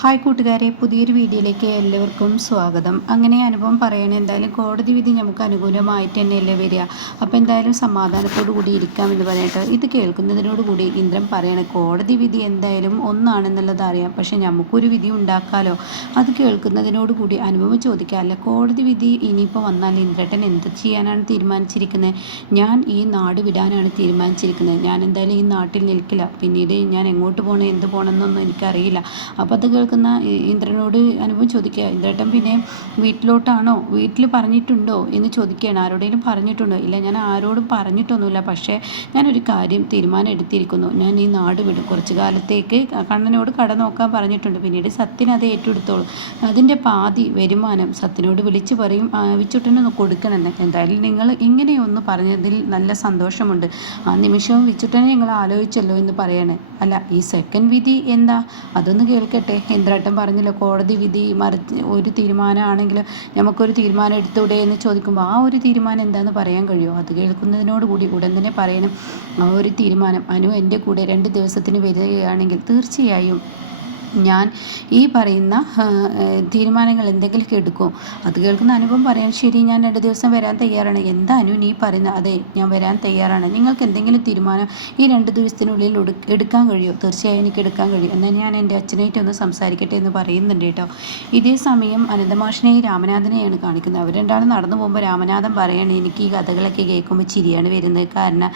Hi കൂട്ടുകാരെ, പുതിയൊരു വീഡിയോയിലേക്ക് എല്ലാവർക്കും സ്വാഗതം. അങ്ങനെ അനുഭവം പറയണേ, എന്തായാലും കോടതി വിധി നമുക്ക് അനുകൂലമായിട്ട് തന്നെയല്ലേ വരിക. അപ്പോൾ എന്തായാലും സമാധാനത്തോടു കൂടി ഇരിക്കാമെന്ന് പറയട്ടെ. ഇത് കേൾക്കുന്നതിനോട് കൂടി ഇന്ദ്രൻ പറയണേ, കോടതി വിധി എന്തായാലും ഒന്നാണെന്നുള്ളത് അറിയാം, പക്ഷെ നമുക്കൊരു വിധി ഉണ്ടാക്കാമല്ലോ. അത് കേൾക്കുന്നതിനോട് കൂടി അനുഭവം ചോദിക്കുക, അല്ല കോടതി വിധി ഇനിയിപ്പോൾ വന്നാൽ ഇന്ദ്രട്ടൻ എന്ത് ചെയ്യാനാണ് തീരുമാനിച്ചിരിക്കുന്നത്? ഞാൻ ഈ നാട് വിടാനാണ് തീരുമാനിച്ചിരിക്കുന്നത്. ഞാൻ എന്തായാലും ഈ നാട്ടിൽ നിൽക്കില്ല. പിന്നീട് ഞാൻ എങ്ങോട്ട് പോകണം, എന്ത് പോകണം എന്നൊന്നും എനിക്കറിയില്ല. അപ്പോൾ അത് കേൾക്കുന്ന ഇന്ദ്രനോട് അനുഭവം ചോദിക്കുക, ഇന്ദ്രേട്ടൻ പിന്നെ വീട്ടിലോട്ടാണോ, വീട്ടിൽ പറഞ്ഞിട്ടുണ്ടോ എന്ന് ചോദിക്കുകയാണ്. ആരോടെങ്കിലും പറഞ്ഞിട്ടുണ്ടോ? ഇല്ല, ഞാൻ ആരോടും പറഞ്ഞിട്ടൊന്നുമില്ല. പക്ഷേ ഞാനൊരു കാര്യം തീരുമാനം എടുത്തിരിക്കുന്നു. ഞാൻ ഈ നാട് വിടും. കുറച്ച് കാലത്തേക്ക് കണ്ണനോട് കട നോക്കാൻ പറഞ്ഞിട്ടുണ്ട്. പിന്നീട് സത്യൻ അത് ഏറ്റെടുത്തോളൂ. അതിൻ്റെ പാതി വരുമാനം സത്യനോട് വിളിച്ച് പറയും, വിച്ചുട്ടനൊന്ന് കൊടുക്കണമെന്ന്. എന്തായാലും നിങ്ങൾ ഇങ്ങനെയൊന്ന് പറഞ്ഞതിൽ നല്ല സന്തോഷമുണ്ട്. ആ നിമിഷവും വിച്ചുട്ടനെ നിങ്ങൾ ആലോചിച്ചല്ലോ എന്ന് പറയണേ. അല്ല, ഈ സെക്കൻഡ് വിധി എന്താ, അതൊന്ന് കേൾക്കട്ടെ. ഇന്ദ്രേട്ടൻ പറഞ്ഞല്ലോ കോടതി വിധി മറിച്ച് ഒരു തീരുമാനമാണെങ്കിലും നമുക്കൊരു തീരുമാനം എടുത്തൂടെ എന്ന് ചോദിക്കുമ്പോൾ ആ ഒരു തീരുമാനം എന്താണെന്ന് പറയാൻ കഴിയുമോ? അത് കേൾക്കുന്നതിനോട് കൂടി ഉടൻ തന്നെ പറയണം, ആ ഒരു തീരുമാനം അനു എൻ്റെ കൂടെ 2 ദിവസത്തിന് വരികയാണെങ്കിൽ തീർച്ചയായും ഞാൻ ഈ പറയുന്ന തീരുമാനങ്ങൾ എന്തെങ്കിലുമൊക്കെ എടുക്കും. അത് കേൾക്കുന്ന അനുഭവം പറയാൻ, ശരി, ഞാൻ 2 ദിവസം വരാൻ തയ്യാറാണ്. എന്താ അനു നീ പറയുന്നത്? അതെ, ഞാൻ വരാൻ തയ്യാറാണ്. നിങ്ങൾക്ക് എന്തെങ്കിലും തീരുമാനം ഈ 2 ദിവസത്തിനുള്ളിൽ എടുക്കാൻ കഴിയുമോ? തീർച്ചയായും എനിക്ക് എടുക്കാൻ കഴിയും. എന്നാൽ ഞാൻ എൻ്റെ അച്ഛനായിട്ട് ഒന്ന് സംസാരിക്കട്ടെ എന്ന് പറയുന്നുണ്ട് കേട്ടോ. ഇതേ സമയം അനന്തമാഷിനെയും രാമനാഥനെയാണ് കാണിക്കുന്നത്. അവർ രണ്ടാളും നടന്നു പോകുമ്പോൾ രാമനാഥൻ പറയാണ്, എനിക്ക് ഈ കഥകളൊക്കെ കേൾക്കുമ്പോൾ ചിരിയാണ് വരുന്നത്. കാരണം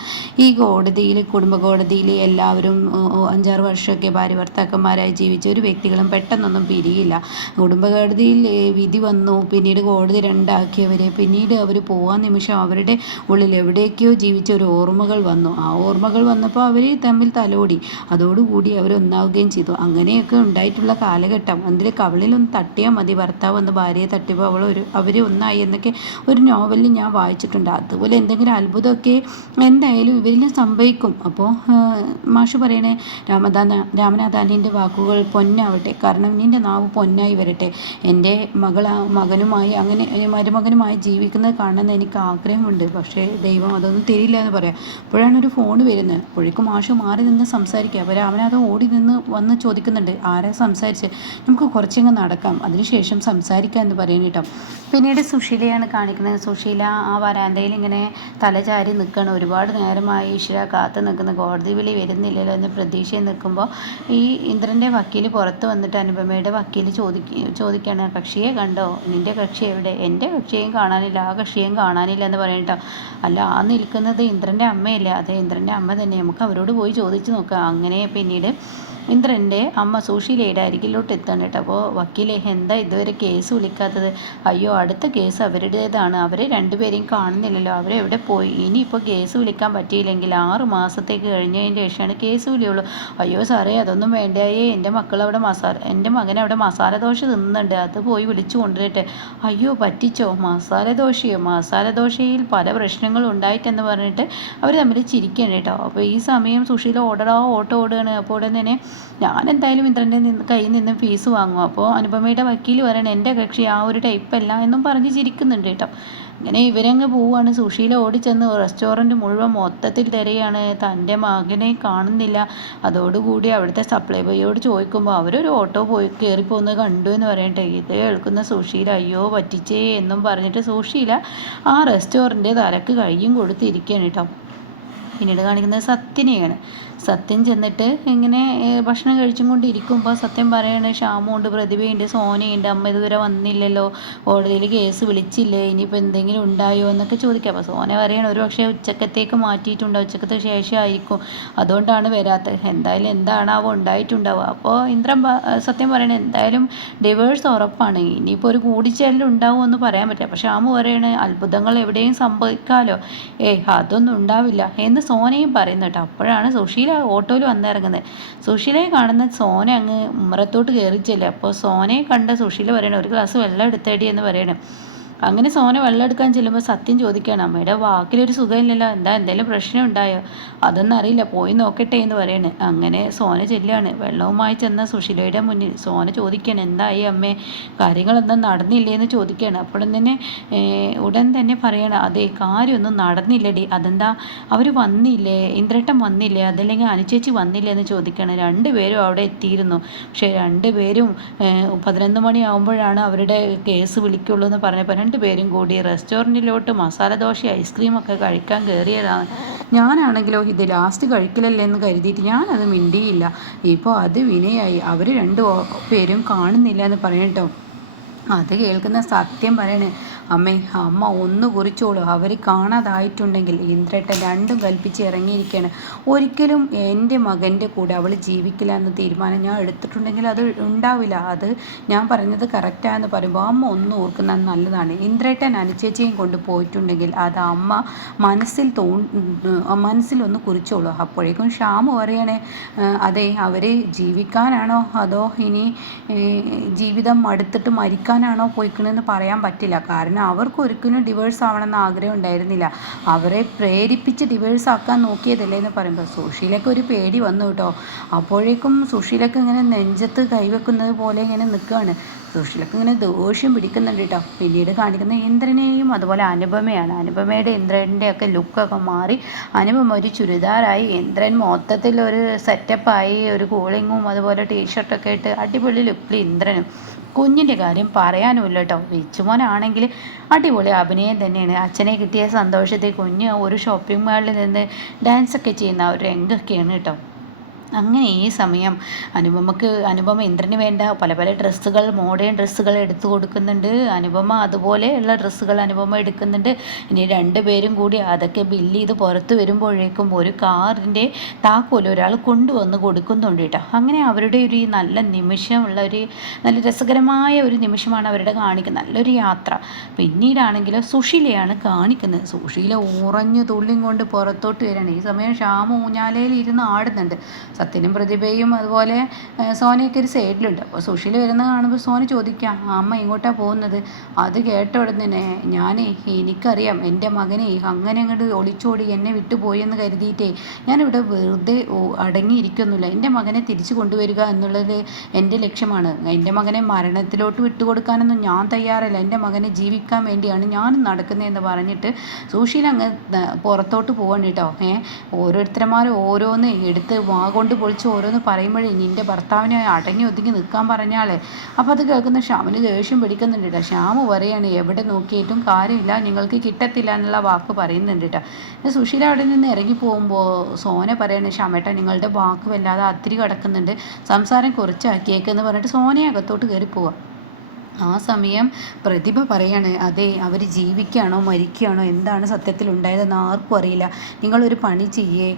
ഈ കോടതിയിൽ, കുടുംബ കോടതിയിൽ എല്ലാവരും 5-6 വർഷമൊക്കെ ഭാര്യ ഭർത്താക്കന്മാരായി ജീവിച്ച ഒരു വ്യക്തികളും പെട്ടെന്നൊന്നും പിരിയില്ല. കുടുംബകോടതിയിൽ വിധി വന്നു, പിന്നീട് കോടതി രണ്ടാക്കിയവരെ, പിന്നീട് അവർ പോകാൻ നിമിഷം അവരുടെ ഉള്ളിൽ എവിടേക്കോ ജീവിച്ച ഒരു ഓർമ്മകൾ വന്നു. ആ ഓർമ്മകൾ വന്നപ്പോൾ അവർ തമ്മിൽ തലോടി. അതോടുകൂടി അവർ ഒന്നാവുകയും ചെയ്തു. അങ്ങനെയൊക്കെ ഉണ്ടായിട്ടുള്ള കാലഘട്ടം. അതിൽ കവളിലൊന്ന് തട്ടിയാൽ മതി, ഭർത്താവ് വന്ന് ഭാര്യയെ തട്ടിയപ്പോൾ അവർ ഒന്നായി എന്നൊക്കെ ഒരു നോവലിൽ ഞാൻ വായിച്ചിട്ടുണ്ട്. അതുപോലെ എന്തെങ്കിലും അത്ഭുതമൊക്കെ എന്തായാലും ഇവരിൽ സംഭവിക്കും. അപ്പോൾ മാഷ് പറയണേ, രാമനാഥാനിൻ്റെ വാക്കുകൾ പൊന്നാവട്ടെ. കാരണം നിൻ്റെ നാവ് പൊന്നായി വരട്ടെ. എൻ്റെ മകനുമായി, അങ്ങനെ മരുമകനുമായി ജീവിക്കുന്നത് കാണുന്ന എനിക്ക് ആഗ്രഹമുണ്ട്. പക്ഷേ ദൈവം അതൊന്നും തരില്ല എന്ന് പറയാം. അപ്പോഴാണ് ഒരു ഫോൺ വരുന്നത്. അപ്പോഴേക്കും മാഷ് മാറി നിന്ന് സംസാരിക്കുക. അപ്പോൾ രാമനാഥൻ ഓടി നിന്ന് വന്ന് ചോദിക്കുന്നുണ്ട്, ആരാ സംസാരിച്ച്? നമുക്ക് കുറച്ചങ്ങ് നടക്കാം, അതിനുശേഷം സംസാരിക്കാം എന്ന് പറയുന്നു കേട്ടോ. പിന്നീട് സുശീലയാണ് കാണിക്കുന്നത്. സുശീല ആ വരാന്തയിൽ ഇങ്ങനെ തലചാരി നിൽക്കണം. ഒരുപാട് നേരമായി ഈശ്വര കാത്തു നിൽക്കുന്ന, കോടതി വിളി വരുന്നില്ലല്ലോ എന്ന് പ്രതീക്ഷയിൽ നിൽക്കുമ്പോൾ ഈ ഇന്ദ്രൻ്റെ വക്കീൽ പുറത്ത് വന്നിട്ട് അനുപമയുടെ വക്കീൽ ചോദിക്കുകയാണ്, കക്ഷിയെ കണ്ടോ? നിൻ്റെ കക്ഷി എവിടെ? എൻ്റെ കക്ഷിയെയും കാണാനില്ല, ആ കക്ഷിയെയും കാണാനില്ല എന്ന് പറയട്ടോ. അല്ല, ആ നിൽക്കുന്നത് ഇന്ദ്രൻ്റെ അമ്മയല്ലേ? അതെ, ഇന്ദ്രൻ്റെ അമ്മ തന്നെ. നമുക്ക് അവരോട് പോയി ചോദിച്ചു നോക്കാം. അങ്ങനെ പിന്നീട് ഇന്ദ്രൻ്റെ അമ്മ സുശീലയുടെ അരികിലോട്ട് എത്തണം കേട്ടോ. അപ്പോൾ വക്കീലെ, എന്താ ഇതുവരെ കേസ് വിളിക്കാത്തത്? അയ്യോ, അടുത്ത കേസ് അവരുടേതാണ്. അവരെ രണ്ടുപേരെയും കാണുന്നില്ലല്ലോ, അവരെവിടെ പോയി? ഇനിയിപ്പോൾ കേസ് വിളിക്കാൻ പറ്റിയില്ലെങ്കിൽ 6 മാസത്തേക്ക് കഴിഞ്ഞതിന് ശേഷമാണ് കേസ് വിളിയുള്ളൂ. അയ്യോ സാറേ, അതൊന്നും വേണ്ടായേ. എൻ്റെ മകൻ അവിടെ മസാല ദോശ തിന്നുന്നുണ്ട്, അത് പോയി വിളിച്ചു കൊണ്ടുവരട്ടെ. അയ്യോ, പറ്റിച്ചോ? മസാല ദോശയിൽ പല പ്രശ്നങ്ങളും ഉണ്ടായിട്ടെന്ന് പറഞ്ഞിട്ട് അവർ തമ്മിൽ ചിരിക്കുകയാണ് കേട്ടോ. അപ്പോൾ ഈ സമയം സുശീല ഓട്ടോ ഓടുകയാണ്. അപ്പോൾ ഉടൻ തന്നെ, ഞാൻ എന്തായാലും ഇന്ദ്രൻ്റെ കയ്യിൽ നിന്ന് ഫീസ് വാങ്ങും. അപ്പോൾ അനുപമയുടെ വക്കീൽ പറയണം, എൻ്റെ കക്ഷി ആ ഒരു ടൈപ്പല്ല എന്നും പറഞ്ഞ് ചിരിക്കുന്നുണ്ട് കേട്ടോ. അങ്ങനെ ഇവരങ്ങ് പോവുകയാണ്. സുശീല ഓടിച്ചെന്ന് റെസ്റ്റോറൻറ്റ് മുഴുവൻ മൊത്തത്തിൽ തിരയാണ്. തൻ്റെ മകനെ കാണുന്നില്ല. അതോടുകൂടി അവിടുത്തെ സപ്ലൈ ബോയോട് ചോദിക്കുമ്പോൾ അവരൊരു ഓട്ടോ പോയി കയറിപ്പോകുന്നത് കണ്ടു എന്ന് പറയട്ടെ. ഇത് കേൾക്കുന്ന സുശീല, അയ്യോ പറ്റിച്ചേ എന്നും പറഞ്ഞിട്ട് സുശീല ആ റെസ്റ്റോറൻറ്റ് തലക്ക് കയ്യും കൊടുത്തിരിക്കുകയാണ് കേട്ടോ. പിന്നീട് കാണിക്കുന്നത് സത്യനെയാണ്. സത്യൻ ചെന്നിട്ട് ഇങ്ങനെ ഭക്ഷണം കഴിച്ചും കൊണ്ടിരിക്കുമ്പോൾ സത്യം പറയാണ്, ഷാമുണ്ട്, പ്രതിഭയുണ്ട്, സോനയുണ്ട്, അമ്മ ഇതുവരെ വന്നില്ലല്ലോ, കോടതിയിൽ കേസ് വിളിച്ചില്ലേ, ഇനിയിപ്പോൾ എന്തെങ്കിലും ഉണ്ടായോ എന്നൊക്കെ ചോദിക്കുക. അപ്പോൾ സോന പറയണം, ഒരു പക്ഷേ ഉച്ചക്കത്തേക്ക് മാറ്റിയിട്ടുണ്ടോ, ഉച്ചക്കത്തെ ശേഷം ആയിരിക്കും, അതുകൊണ്ടാണ് വരാത്തത്. എന്തായാലും എന്താണാവോ ഉണ്ടായിട്ടുണ്ടാവുക. അപ്പോൾ സത്യം പറയണേ, എന്തായാലും ഡിവേഴ്സ് ഉറപ്പാണ്, ഇനിയിപ്പോൾ ഒരു കൂടിച്ചേരൽ ഉണ്ടാവുമെന്ന് പറയാൻ പറ്റില്ല. പക്ഷെ ഷാമു പറയണേ, അത്ഭുതങ്ങൾ എവിടെയും സംഭവിക്കാമല്ലോ, അതൊന്നും ഉണ്ടാവില്ല എന്ന് സോനയും പറയുന്നു കേട്ടോ. അപ്പോഴാണ് സുശീല ഓട്ടോയിൽ വന്നിറങ്ങുന്നത്. സുശീലയെ കാണുന്ന സോന അങ്ങ് ഉമ്മറത്തോട്ട് കയറിച്ചല്ലേ. അപ്പോൾ സോനയെ കണ്ട സുശീല പറയണേ, ഒരു ഗ്ലാസ് വെള്ളം എടുത്തേടി എന്ന് പറയണേ. അങ്ങനെ സോന വെള്ളം എടുക്കാൻ ചെല്ലുമ്പോൾ സത്യം ചോദിക്കുകയാണ്, അമ്മയുടെ വാക്കിലൊരു സുഖമില്ലല്ലോ, എന്തെങ്കിലും പ്രശ്നം ഉണ്ടായോ? അതൊന്നും അറിയില്ല, പോയി നോക്കട്ടെ എന്ന് പറയാണ്. അങ്ങനെ സോന ചെല്ലുകയാണ്. വെള്ളവുമായി ചെന്ന സുശീലയുടെ മുന്നിൽ സോന ചോദിക്കുകയാണ്, എന്തായി അമ്മേ, കാര്യങ്ങളൊന്നും നടന്നില്ലേ എന്ന് ചോദിക്കുകയാണ്. ഉടൻ തന്നെ പറയണം, അതെ കാര്യമൊന്നും നടന്നില്ലടി. അതെന്താ, അവർ വന്നില്ലേ, ഇന്ദ്രേട്ടൻ വന്നില്ലേ, അതല്ലെങ്കിൽ അനുചേച്ചി വന്നില്ലേ എന്ന് ചോദിക്കുകയാണ്. രണ്ടുപേരും അവിടെ എത്തിയിരുന്നു, പക്ഷേ രണ്ടുപേരും 11 മണിയാകുമ്പോഴാണ് അവരുടെ കേസ് വിളിക്കുള്ളൂ എന്ന് പറഞ്ഞപ്പോൾ രണ്ടുപേരും കൂടി റെസ്റ്റോറൻറ്റിലോട്ട് മസാല ദോശ ഐസ്ക്രീമൊക്കെ കഴിക്കാൻ കയറിയതാണ്. ഞാനാണെങ്കിലോ ഇത് ലാസ്റ്റ് കഴിക്കലല്ലേ എന്ന് കരുതിയിട്ട് ഞാനത് മിണ്ടിയില്ല. ഇപ്പോൾ അത് വിനയായി, അവർ പേരും കാണുന്നില്ല എന്ന് പറയട്ടോ. അത് കേൾക്കുന്ന സത്യം പറയണേ, അമ്മ ഒന്ന് കുറിച്ചോളൂ, അവർ കാണാതായിട്ടുണ്ടെങ്കിൽ ഇന്ദ്രേട്ടൻ രണ്ടും കൽപ്പിച്ച് ഇറങ്ങിയിരിക്കുകയാണ്. ഒരിക്കലും എൻ്റെ മകൻ്റെ കൂടെ അവൾ ജീവിക്കില്ല എന്ന തീരുമാനം ഞാൻ എടുത്തിട്ടുണ്ടെങ്കിൽ അത് ഉണ്ടാവില്ല. അത് ഞാൻ പറഞ്ഞത് കറക്റ്റാന്ന് പറയുമ്പോൾ അമ്മ ഒന്ന് ഓർക്കുന്നത് നല്ലതാണ്. ഇന്ദ്രേട്ടൻ അനുചേച്ചിയും കൊണ്ട് പോയിട്ടുണ്ടെങ്കിൽ അത് അമ്മ മനസ്സിലൊന്ന് കുറിച്ചോളൂ. അപ്പോഴേക്കും ശ്യാമ് പറയണേ, അതെ അവർ ജീവിക്കാനാണോ അതോ ഇനി ജീവിതം മടുത്തിട്ട് മരിക്കാനാണോ പോയിക്കണെന്ന് പറയാൻ പറ്റില്ല. കാരണം അവർക്ക് ഒരിക്കലും ഡിവേഴ്സ് ആവണമെന്ന് ആഗ്രഹം ഉണ്ടായിരുന്നില്ല. അവരെ പ്രേരിപ്പിച്ച് ഡിവേഴ്സ് ആക്കാൻ നോക്കിയതല്ലേ എന്ന് പറയുമ്പോൾ സുശീലയ്ക്ക് ഒരു പേടി വന്നു കേട്ടോ. അപ്പോഴേക്കും സുശീലയ്ക്ക് ഇങ്ങനെ നെഞ്ചത്ത് കൈവെക്കുന്നത് പോലെ ഇങ്ങനെ നിൽക്കുകയാണ്. സുശീലയ്ക്ക് ഇങ്ങനെ ദേഷ്യം പിടിക്കുന്നുണ്ട് കേട്ടോ. പിന്നീട് കാണിക്കുന്ന ഇന്ദ്രനെയും അതുപോലെ അനുപമയാണ്. അനുപമയുടെ ഇന്ദ്രൻ്റെ ഒക്കെ ലുക്കൊക്കെ മാറി അനുപമ ഒരു ചുരിദാറായി, ഇന്ദ്രൻ മൊത്തത്തിൽ ഒരു സെറ്റപ്പായി, ഒരു കൂളിങ്ങും അതുപോലെ ടീഷർട്ടൊക്കെ ഇട്ട് അടിപൊളി ലുക്കിൽ ഇന്ദ്രനും. കുഞ്ഞിൻ്റെ കാര്യം പറയാനുമില്ല കേട്ടോ. വിച്ചുമോനാണെങ്കിൽ അടിപൊളി അഭിനയം തന്നെയാണ്. അച്ഛനെ കിട്ടിയ സന്തോഷത്തിൽ കുഞ്ഞ് ഒരു ഷോപ്പിംഗ് മാളിൽ നിന്ന് ഡാൻസൊക്കെ ചെയ്യുന്ന ഒരു രംഗമൊക്കെയാണ് കേട്ടോ. അങ്ങനെ ഈ സമയം അനുപമ ഇന്ദ്രന് വേണ്ട പല പല ഡ്രസ്സുകൾ, മോഡേൺ ഡ്രസ്സുകൾ എടുത്തു കൊടുക്കുന്നുണ്ട്. അനുപമ അതുപോലെയുള്ള ഡ്രസ്സുകൾ അനുപമ എടുക്കുന്നുണ്ട്. ഇനി രണ്ടുപേരും കൂടി അതൊക്കെ ബില്ല് ചെയ്ത് പുറത്ത് വരുമ്പോഴേക്കും ഒരു കാറിൻ്റെ താക്കോൽ ഒരാൾ കൊണ്ടുവന്ന് കൊടുക്കുന്നുണ്ട് കേട്ടോ. അങ്ങനെ അവരുടെ ഒരു നല്ല നിമിഷമുള്ള ഒരു നല്ല രസകരമായ ഒരു നിമിഷമാണ് അവരുടെ കാണിക്കുന്നത്, നല്ലൊരു യാത്ര. പിന്നീടാണെങ്കിൽ സുശീലയാണ് കാണിക്കുന്നത്. സുശീല ഉറഞ്ഞു തുള്ളിയും കൊണ്ട് പുറത്തോട്ട് വരികയാണ്. ഈ സമയം ശ്യാമ ഊഞ്ഞാലയിൽ ഇരുന്ന് ആടുന്നുണ്ട്. സത്യനും പ്രതിഭയും അതുപോലെ സോനയൊക്കെ ഒരു സൈഡിലുണ്ട്. അപ്പോൾ സുശീല വരുന്നത് കാണുമ്പോൾ സോന ചോദിക്കാം, അമ്മ ഇങ്ങോട്ടാണ് പോകുന്നത്? അത് കേട്ട ഉടനെ തന്നെ എനിക്കറിയാം എൻ്റെ മകനെ അങ്ങനെ അങ്ങോട്ട് ഒളിച്ചോടി എന്നെ വിട്ടുപോയി എന്ന് കരുതിയിട്ടേ ഞാനിവിടെ വെറുതെ അടങ്ങിയിരിക്കുന്നില്ല. എൻ്റെ മകനെ തിരിച്ചു കൊണ്ടുവരിക എന്നുള്ളത് എൻ്റെ ലക്ഷ്യമാണ്. എൻ്റെ മകനെ മരണത്തിലോട്ട് വിട്ടുകൊടുക്കാനൊന്നും ഞാൻ തയ്യാറല്ല. എൻ്റെ മകനെ ജീവിക്കാൻ വേണ്ടിയാണ് ഞാൻ നടക്കുന്നതെന്ന് പറഞ്ഞിട്ട് സുശീല അങ്ങ് പുറത്തോട്ട് പോവാണ് കേട്ടോ. ഓരോരുത്തരന്മാരും ഓരോന്ന് എടുത്ത് കൊണ്ട് പൊളിച്ച് ഓരോന്ന് പറയുമ്പോഴേ നിൻ്റെ ഭർത്താവിനെ അടങ്ങി ഒതുങ്ങി നിൽക്കാൻ പറഞ്ഞാലേ. അപ്പോൾ അത് കേൾക്കുന്ന ശ്യാമിന് ദേഷ്യം പിടിക്കുന്നുണ്ട് കേട്ടോ. ശ്യാമ് പറയാണ്, എവിടെ നോക്കിയിട്ടും കാര്യമില്ല, നിങ്ങൾക്ക് കിട്ടത്തില്ല എന്നുള്ള വാക്ക് പറയുന്നുണ്ട് കേട്ടോ. സുശീല അവിടെ നിന്ന് ഇറങ്ങി പോകുമ്പോൾ സോന പറയാണ്, ശ്യാമേട്ട നിങ്ങളുടെ വാക്ക് വല്ലാതെ അതിരി കിടക്കുന്നുണ്ട്, സംസാരം കുറച്ചാക്കിയേക്കെന്ന് പറഞ്ഞിട്ട് സോനയെ അകത്തോട്ട് കയറി പോവാം. ആ സമയം പ്രതിഭ പറയാണ്, അതെ അവർ ജീവിക്കുകയാണോ മരിക്കുകയാണോ എന്താണ് സത്യത്തിൽ ഉണ്ടായതെന്ന് ആർക്കും അറിയില്ല. നിങ്ങളൊരു പണി ചെയ്യേ,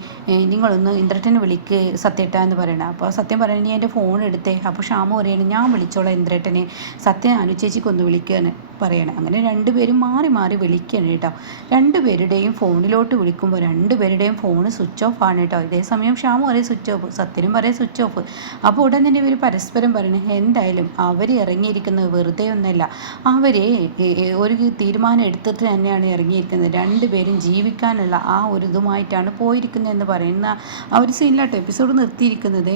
നിങ്ങളൊന്ന് ഇന്ദ്രട്ടനെ വിളിക്ക് സത്യേട്ട എന്ന് പറയണം. അപ്പോൾ സത്യം പറയണ, നീ എൻ്റെ ഫോൺ എടുത്തേ. അപ്പോൾ ശ്യാമ പറയണം, ഞാൻ വിളിച്ചോളാം ഇന്ദ്രട്ടനെ, സത്യം അനുചേച്ചിക്കൊന്ന് വിളിക്കുകയാണ് പറയണം. അങ്ങനെ രണ്ടുപേരും മാറി മാറി വിളിക്കുകയാണ് കേട്ടോ. രണ്ടുപേരുടെയും ഫോണിലോട്ട് വിളിക്കുമ്പോൾ രണ്ടുപേരുടെയും ഫോൺ സ്വിച്ച് ഓഫ് ആണ് കേട്ടോ. ഇതേ സമയം ശ്യാമ പറയും സ്വിച്ച് ഓഫ്, സത്യനും പറയും സ്വിച്ച് ഓഫ്. അപ്പോൾ ഉടൻ തന്നെ ഇവർ പരസ്പരം പറയണേ, എന്തായാലും അവർ ഇറങ്ങിയിരിക്കുന്നത് വെറുതെ ഒന്നല്ല, അവർ ഒരു തീരുമാനം എടുത്തിട്ട് തന്നെയാണ് ഇറങ്ങിയിരിക്കുന്നത്. രണ്ടുപേരും ജീവിക്കാനുള്ള ആ ഒരു ഇതുമായിട്ടാണ് പോയിരിക്കുന്നത് എന്ന് പറയുന്ന ആ ഒരു സീനിലാട്ടോ എപ്പിസോഡ് നിർത്തിയിരിക്കുന്നത്.